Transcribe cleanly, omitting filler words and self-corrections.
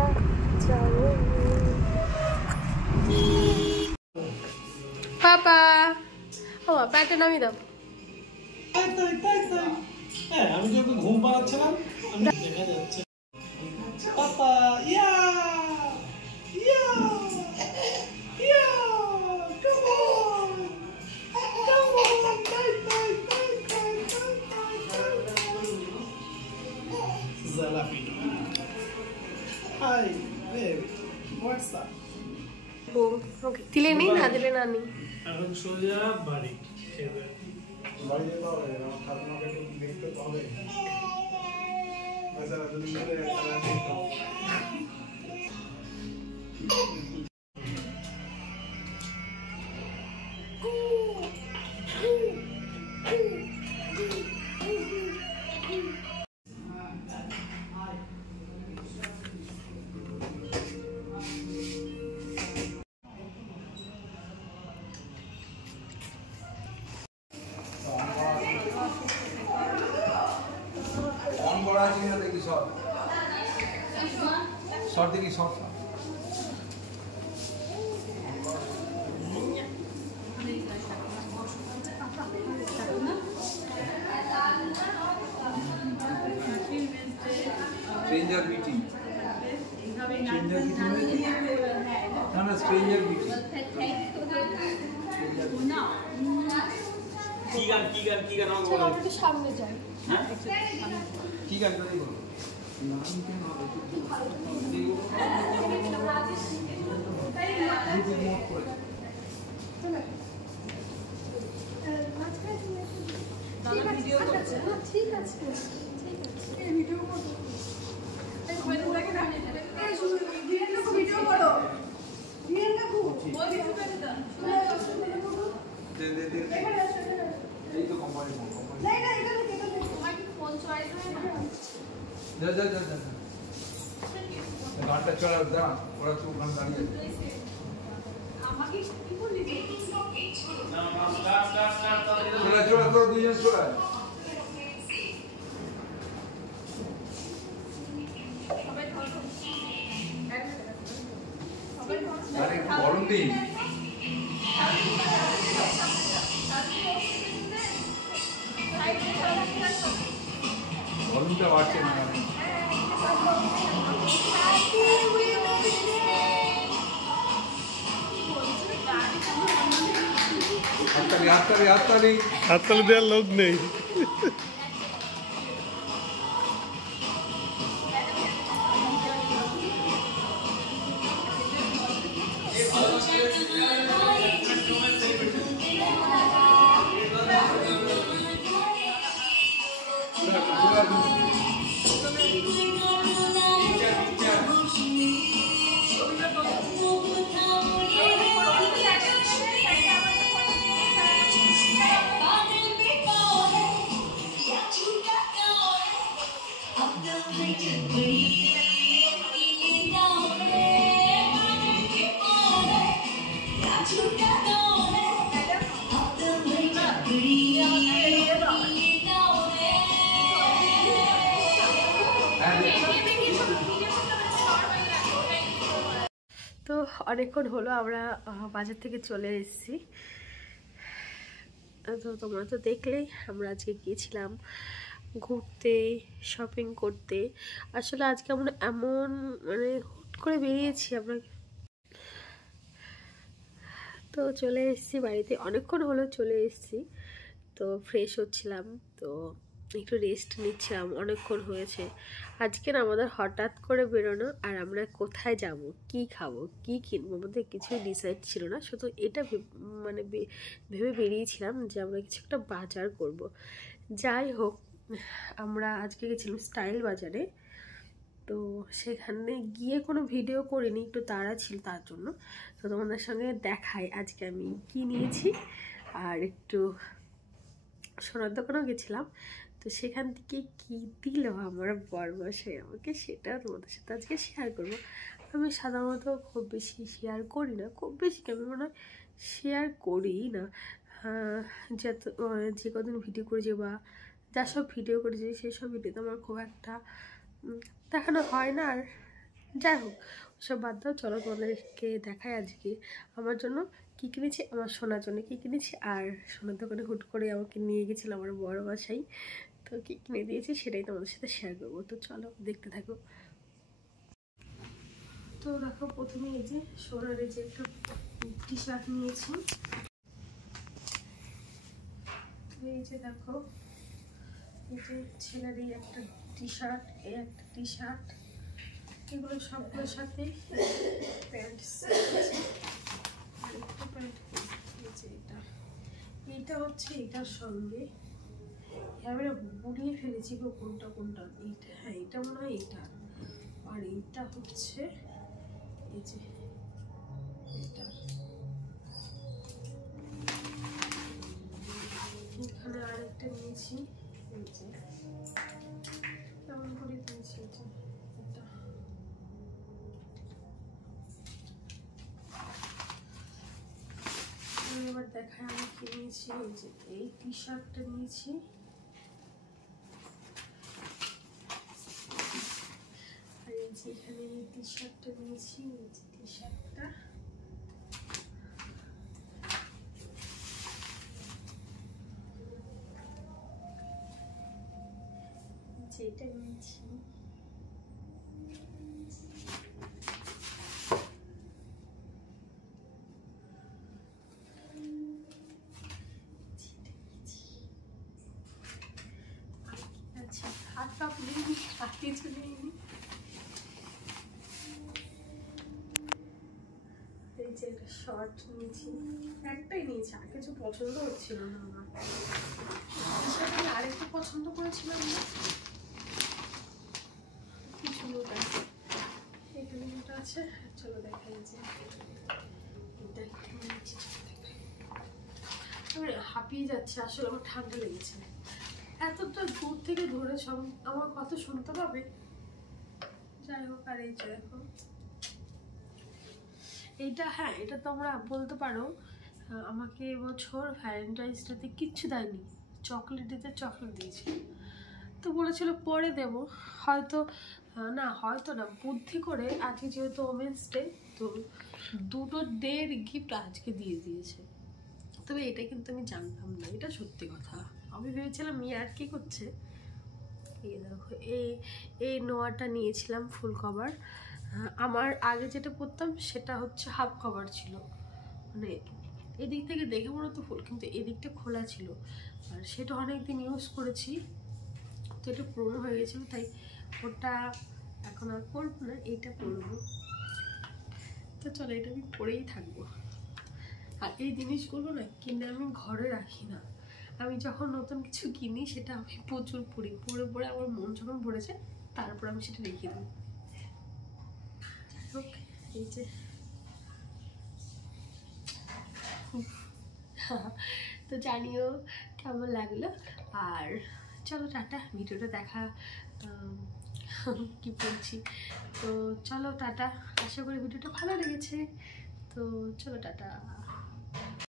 কালা চাউমিন। পাপা ও প্যাটে নামিয়ে দাও। আমি যখন ঘুম পাড়াচ্ছিলাম দেখা যাচ্ছে papa yeah yeah yeah come on Jalapeno. Hi, baby. What's up? Okay দিলে নেই না দিলে না নেই। এখন সোজা বাড়ি খেবে। বাড়ি যেতে হবে, আমার ঠাকুমাকে একটু দেখতে হবে। আচ্ছা, যদি মিলে একটা দেখতে হবে। शॉट देखिए शॉट स्ट्रेंजर बीटी ना ना स्ट्रेंजर बीटी কি গান আমাকে বলো একটু সামনে যাই। কি গান করে বলো ঠিক আছে ভিডিও করবো। ভিডিও করো এই তো কোম্পানি যা যা যা যা গানটা চলা দাঁড়া ওরা তো গান দাঁড়িয়ে চলা চলা তো দুইজন চলা আরে গরম দিন গরমটা বাড়ছে না হাততালি দেওয়ার লোক নেই। তো অনেকক্ষণ হলো আমরা বাজার থেকে চলে এসেছি। তো তোমরা তো দেখলেই আমরা আজকে গিয়েছিলাম ঘুরতে, শপিং করতে। আসলে আজকে আমরা এমন মানে হুট করে বেরিয়েছি আমরা। তো চলে এসেছি বাড়িতে, অনেকক্ষণ হলো চলে এসেছি। তো ফ্রেশ হচ্ছিলাম, তো একটু রেস্ট নিচ্ছিলাম, অনেকক্ষণ হয়েছে। আজকে না আমাদের হঠাৎ করে বেরোনো, আর আমরা কোথায় যাব, কি খাবো, কি কিনবো, আমাদের কিছুই ডিসাইড ছিল না। শুধু এটা মানে ভেবে বেরিয়েছিলাম যে আমরা কিছু একটা বাজার করব। যাই হোক, আমরা আজকে গেছিলাম স্টাইল বাজারে। তো সেখানে গিয়ে কোনো ভিডিও করিনি, একটু তাড়া ছিল তার জন্য। তো তোমাদের সঙ্গে দেখাই আজকে আমি কি নিয়েছি। আর একটু সোনার দোকানেও গেছিলাম, তো সেখান থেকে কি দিল আমার বরমশাই আমাকে, সেটা তোমাদের সাথে আজকে শেয়ার করবো। আমি সাধারণত খুব বেশি শেয়ার করি না, খুব বেশি কেমন মনে হয় শেয়ার করি না। যে কদিন ভিডিও করেছি বা যা সব ভিডিও করেছি সেসব ভিডিওতে আমার খুব একটা দেখানো হয় না। আর যাই হোক ওসব বাদ দাও, চলো তোমাদেরকে দেখাই আজকে আমার জন্য কী কিনেছি, আমার সোনার জন্য কী কিনেছি। আর সোনার দোকানে হুট করে আমাকে নিয়ে গেছিলো আমার বড় বাসাই, তো কী কিনে দিয়েছি সেটাই তোমাদের সাথে শেয়ার করবো। তো চলো দেখতে থাকো। তো দেখো প্রথমে এই যে সোনার এই যে একটা টি শার্ট নিয়েছি, এই যে দেখো এই যে ছেলেরই একটা টি শার্ট, এই একটা টি শার্ট, এগুলো সবগুলোর সাথে প্যান্ট আর একটা প্যান্ট। এই যে এইটা হচ্ছে এটার সঙ্গে, আমি বুড়িয়ে ফেলেছি গো কোনটা কোনটা। এইটা, হ্যাঁ এটা মনে হয় এইটা, আর এইটা হচ্ছে এই যে এটা। এখানে আরেকটা নিয়েছি, এই যে কেমন করে নিয়েছি এটা। এবার দেখায় আমি কি নিয়েছি। এই যে এই টি শার্টটা নিয়েছি, আর এই যে এখানে এই টি শার্টটা নিয়েছি, এই যে টি শার্টটা, যেটা নিয়েছি। আচ্ছা হাত পা নিইনি, আর কিছু নিইনি। এই যে একটা শর্ট নিয়েছি, একটাই নিয়েছি, আর কিছু পছন্দ হচ্ছিল না আমার। আমি আরেকটু পছন্দ করেছিলাম না, কিছু লোক আছে এখানে যেটা আছে। চলো দেখাই যে আমি হাঁপিয়ে যাচ্ছে, আসলে আমার ঠান্ডা লেগেছে। এতটা দূর থেকে ধরে সব আমার কথা শুনতে পাবে। যাই হোক, আর এই যে দেখো এইটা, হ্যাঁ এটা তোমরা বলতে পারো আমাকে এবছর ভ্যালেন্টাইন্স ডেতে কিচ্ছু দেয়নি, চকলেট দিতে চকলেট দিয়েছে। তো বলেছিল পরে দেব, হয়তো না, হয়তো না, বুদ্ধি করে আজকে যেহেতু ওমেন্স ডে, তো দুটো ডের গিফট আজকে দিয়ে দিয়েছে। তবে এটা কিন্তু আমি জানতাম না, এটা সত্যি কথা। আমি ভেবেছিলাম আর কি করছে। এই দেখো এই নোয়াটা নিয়েছিলাম ফুল কভার। আমার আগে যেটা পরতাম সেটা হচ্ছে হাফ কভার ছিল, মানে এদিক থেকে দেখে মনে হতো ফুল, কিন্তু এদিকটা খোলা ছিল। আর সেটা অনেকদিন ইউজ করেছি, তো এটা পুরনো হয়ে গেছিলো, তাই ওটা এখন আর পরবো না, এইটা পরবো। তো চলো এটা আমি পরেই থাকবো। আর এই জিনিসগুলো না কিনে আমি ঘরে রাখি না, আমি যখন নতুন কিছু কিনি সেটা আমি প্রচুর পড়ি, পরে পরে আমার মন যখন ভরেছে তারপর আমি সেটা রেখে দিই। এই যে তো জানিও কেমন লাগলো। আর চলো টাটা, ভিডিওটা দেখা কি বলছি, তো চলো টাটা। আশা করি ভিডিওটা ভালো লেগেছে, তো চলো টাটা।